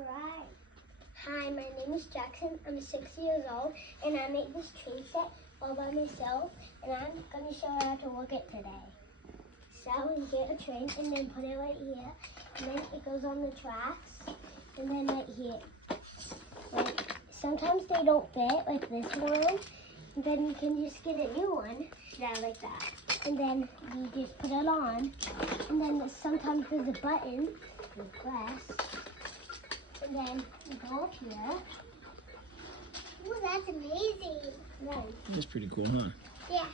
subscribe. Hi, my name is Jackson. I'm 6 years old, and I made this train set all by myself, and I'm going to show you how to work it today. So you get a train, and then put it right here, and then it goes on the tracks, and then right here. Like, sometimes they don't fit, like this one, and then you can just get a new one, yeah, like that. And then you just put it on, and then sometimes there's a button, you press, and then you go up here. Ooh, that's amazing. Right. That's pretty cool, huh? Yeah.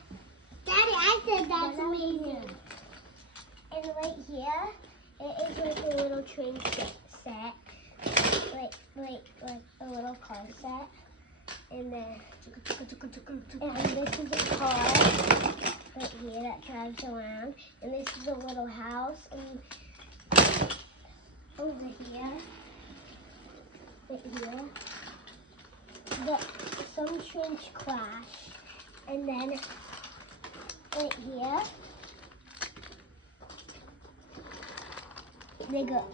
Daddy, I said that's amazing. And right here, it is like a little train set, like a little car set. And then, and this is a car right here that drives around. And this is a little house. And over here, right here, some trains crash. And then right here, they go.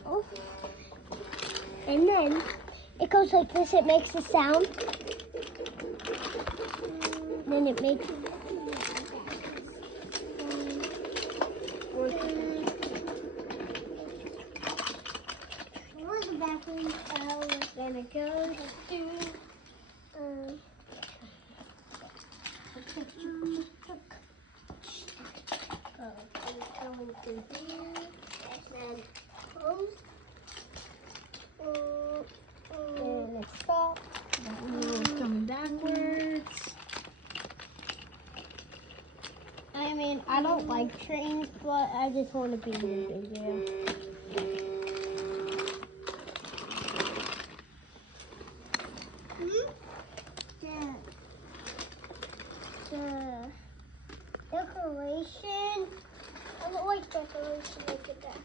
And then it goes like this, it makes a sound. Then it makes then it goes to going through here, and then close, and it stops. Coming backwards. I mean, I don't like trains, but I just want to be in the video. The decoration, I don't like decoration like that.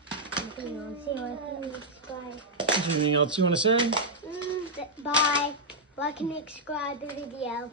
Anything else you want to say? Bye. Like and subscribe the video.